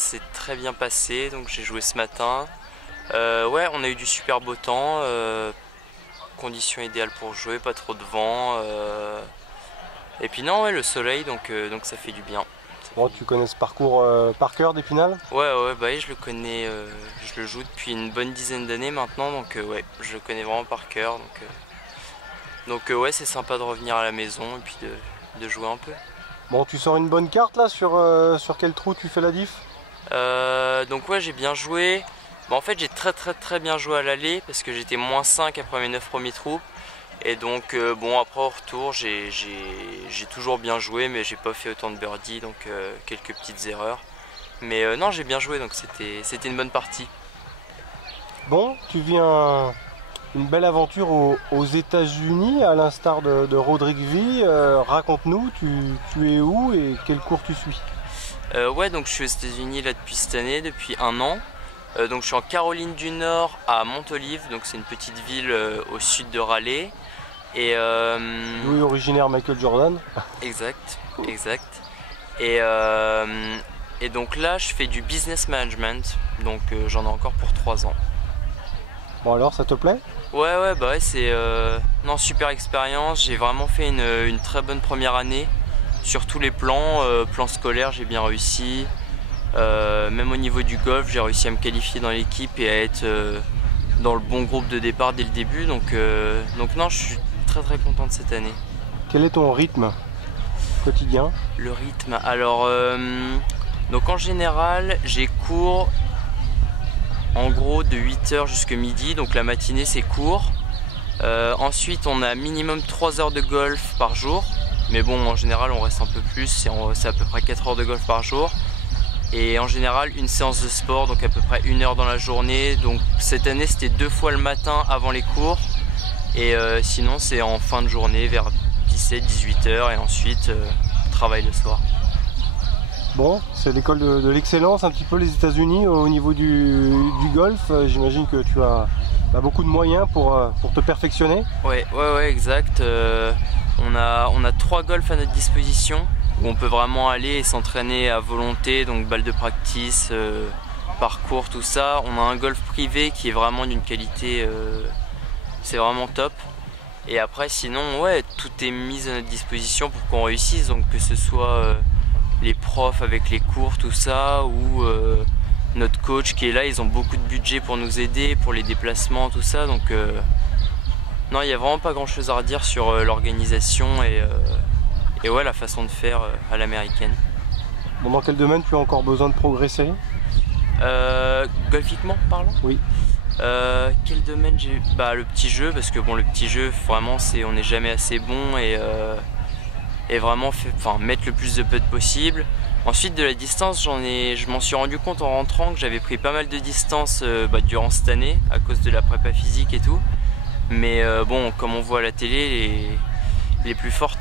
C'est très bien passé, donc j'ai joué ce matin. Ouais, on a eu du super beau temps, conditions idéales pour jouer, pas trop de vent. Et puis non, ouais, le soleil, donc ça fait du bien. Bon, tu connais ce parcours par cœur d'Épinal? Ouais, bah oui, je le connais, je le joue depuis une bonne dizaine d'années maintenant, donc ouais, je le connais vraiment par cœur. Donc ouais, c'est sympa de revenir à la maison et puis de jouer un peu. Bon, tu sors une bonne carte là, sur quel trou tu fais la diff? Donc ouais, j'ai bien joué. Bon, en fait, j'ai très bien joué à l'aller parce que j'étais -5 après mes 9 premiers trous. Et donc bon, après au retour, j'ai toujours bien joué, mais j'ai pas fait autant de birdies, donc quelques petites erreurs. Mais non, j'ai bien joué, donc c'était une bonne partie. Bon, tu viens une belle aventure aux États-Unis, à l'instar de Roderick V. Raconte-nous, tu es où et quel cours tu suis? Ouais, donc je suis aux États-Unis là depuis cette année, depuis 1 an. Donc je suis en Caroline du Nord à Montolive, donc c'est une petite ville au sud de Raleigh. Et d'où est originaire Michael Jordan. Exact. Et donc là, je fais du business management, donc j'en ai encore pour 3 ans. Bon alors, ça te plaît? Ouais, bah ouais, c'est non, super expérience. J'ai vraiment fait une très bonne première année. Sur tous les plans, plan scolaire, j'ai bien réussi. Même au niveau du golf, j'ai réussi à me qualifier dans l'équipe et à être dans le bon groupe de départ dès le début. Donc non, je suis très content de cette année. Quel est ton rythme quotidien? Le rythme, alors donc en général, j'ai cours en gros de 8h jusqu'à midi, donc la matinée c'est court. Ensuite, on a minimum 3 heures de golf par jour. Mais bon, en général, on reste un peu plus, c'est à peu près 4 heures de golf par jour. Et en général, une séance de sport, donc à peu près 1 heure dans la journée. Donc cette année, c'était 2 fois le matin avant les cours. Et sinon, c'est en fin de journée, vers 17-18 heures. Et ensuite, travail le soir. Bon, c'est l'école de l'excellence, un petit peu les États-Unis au niveau du golf. J'imagine que tu as beaucoup de moyens pour te perfectionner. Ouais, exact. On a 3 golfs à notre disposition où on peut vraiment aller et s'entraîner à volonté, donc balle de practice, parcours, tout ça. On a un golf privé qui est vraiment d'une qualité, c'est vraiment top. Et après sinon, ouais, tout est mis à notre disposition pour qu'on réussisse, donc que ce soit les profs avec les cours, tout ça, ou notre coach qui est là, ils ont beaucoup de budget pour nous aider, pour les déplacements, tout ça, donc non, il n'y a vraiment pas grand chose à redire sur l'organisation et ouais, la façon de faire à l'américaine. Bon, dans quel domaine tu as encore besoin de progresser? Golfiquement parlant? Oui. Quel domaine j'ai? Bah, le petit jeu, parce que bon, le petit jeu, vraiment, on n'est jamais assez bon et vraiment mettre le plus de putts possible. Ensuite, de la distance, je m'en suis rendu compte en rentrant que j'avais pris pas mal de distance durant cette année à cause de la prépa physique et tout. Mais bon, comme on voit à la télé, les plus forts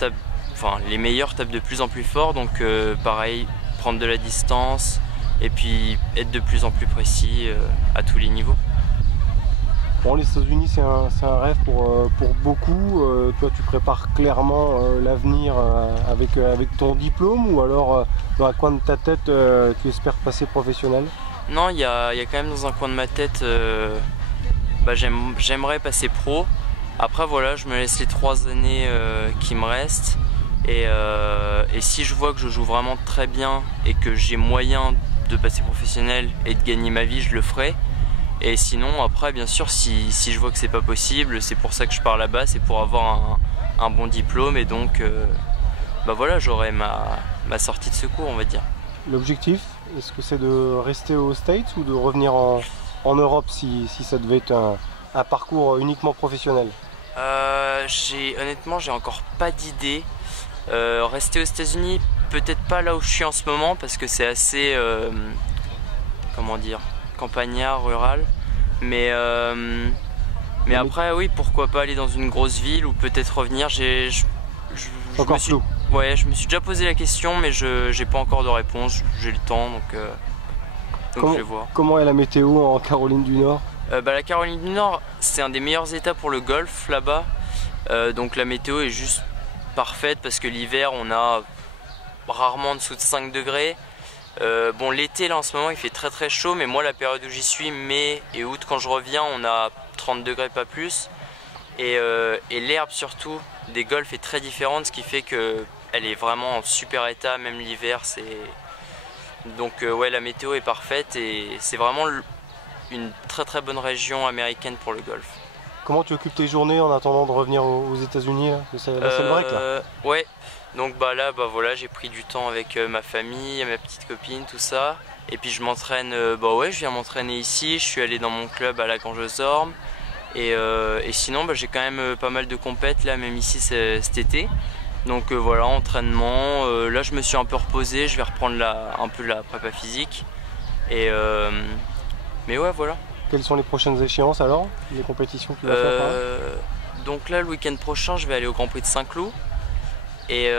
les meilleurs tapent de plus en plus fort, donc pareil, prendre de la distance et puis être de plus en plus précis à tous les niveaux. Bon, les États-Unis, c'est un rêve pour beaucoup. Toi, tu prépares clairement l'avenir avec ton diplôme, ou alors dans un coin de ta tête, tu espères passer professionnel? Non, il y a quand même dans un coin de ma tête, j'aimerais passer pro. Après voilà, je me laisse les 3 années qui me restent. Et si je vois que je joue vraiment très bien et que j'ai moyen de passer professionnel et de gagner ma vie, je le ferai. Et sinon après, bien sûr, si je vois que c'est pas possible, c'est pour ça que je pars là-bas, c'est pour avoir un bon diplôme. Et donc voilà, j'aurai ma sortie de secours, on va dire. L'objectif, est-ce que c'est de rester aux States ou de revenir en Europe si ça devait être un parcours uniquement professionnel? Honnêtement, j'ai encore pas d'idée. Rester aux États-Unis, peut-être pas là où je suis en ce moment, parce que c'est assez, comment dire, campagnard, rural. Mais après, oui, pourquoi pas aller dans une grosse ville ou peut-être revenir. Encore flou. Ouais, je me suis déjà posé la question, mais je n'ai pas encore de réponse. J'ai le temps, donc je vais voir. Comment est la météo en Caroline du Nord? La Caroline du Nord, c'est un des meilleurs états pour le golf là-bas. Donc la météo est juste parfaite parce que l'hiver, on a rarement en dessous de 5 degrés. Bon, l'été là en ce moment il fait très très chaud, mais moi la période où j'y suis, mai et août, quand je reviens, on a 30 degrés, pas plus. Et l'herbe surtout des golfs est très différente, ce qui fait qu'elle est vraiment en super état, même l'hiver. Donc ouais, la météo est parfaite et c'est vraiment une très très bonne région américaine pour le golf. Comment tu occupes tes journées en attendant de revenir aux États-Unis? C'est le break là? Ouais, donc là voilà, j'ai pris du temps avec ma famille, ma petite copine, tout ça. Et puis je m'entraîne, ouais, je viens m'entraîner ici, je suis allé dans mon club à Lagrange-aux-Ormes. Et sinon j'ai quand même pas mal de compètes là, même ici cet été. Donc voilà, entraînement, là je me suis un peu reposé, je vais reprendre un peu la prépa physique. Mais ouais, voilà. Quelles sont les prochaines échéances alors? Les compétitions que tu vas faire? Donc là, le week-end prochain, je vais aller au Grand Prix de Saint-Cloud. Et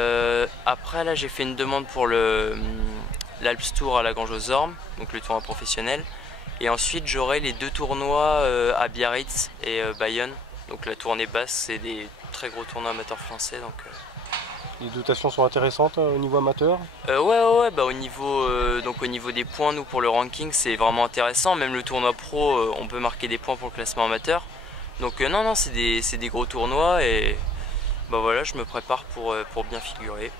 après, là, j'ai fait une demande pour l'Alps Tour à Lagrange-aux-Ormes, donc le tournoi professionnel. Et ensuite, j'aurai les 2 tournois à Biarritz et Bayonne. Donc la tournée basse, c'est des très gros tournois amateurs français. Les dotations sont intéressantes au niveau amateur? Ouais, au niveau des points, nous pour le ranking, c'est vraiment intéressant. Même le tournoi pro, on peut marquer des points pour le classement amateur. Donc non, c'est des gros tournois et voilà, je me prépare pour bien figurer.